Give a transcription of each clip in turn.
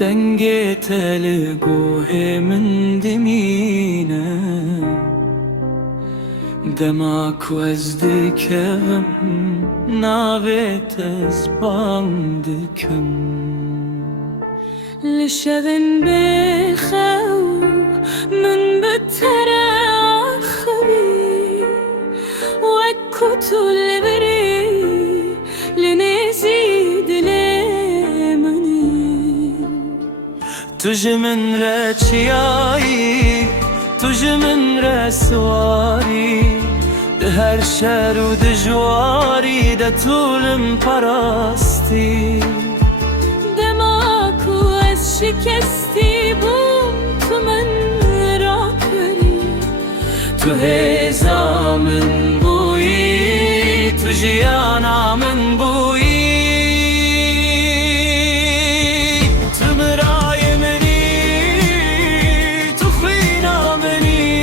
دنگت لقوه من دمينا دماك وازدكم نابت ازباندكم لشبن بخو من بترى خبي وكتو البري لنزيد لمني تجمن رچياي تجمن رسواري ده هر شهر و دجواري ده طولم پراستی دماكو از شکستی بوم تو من را کری تو هزا من بویی تو جیانا من بویی تو مرای منی تو خوینا منی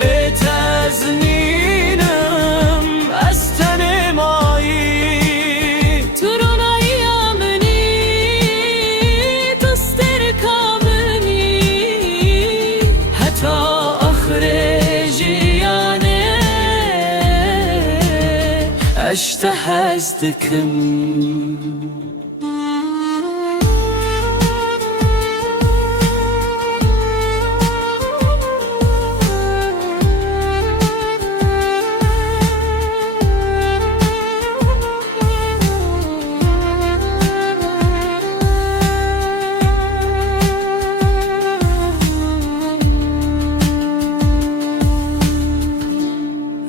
بیت از نینم از تن مایی تو رونایی آمنی تو سترکا منی حتی آخر جیانه اشتهزتكم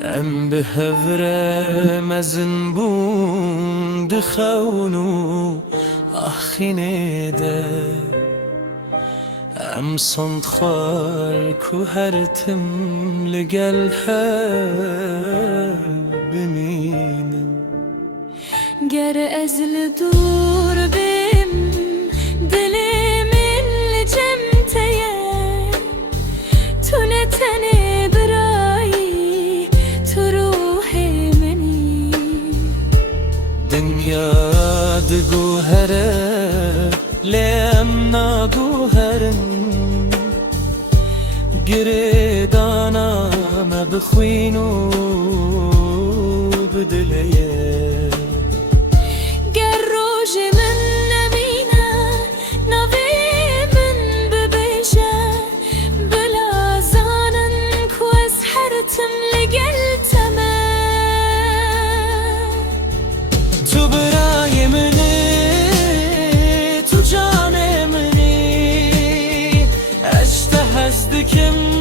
ام بهفره مزن بون دخونو آخینه ده ام صند خار کو هرتم لگلها بمینم گر ازل دور بیم دلی من لجمتیه تو نتنی برایی تو روح منی دنیا دگوهره لیم ناگوهرن گریدانا ما بخوینو بدلیه گر روژ من نبینه نوی من ببیشه بلا زانن کو از حرتم لگلتمه تو برای منی تو جان منی اشتهزتكم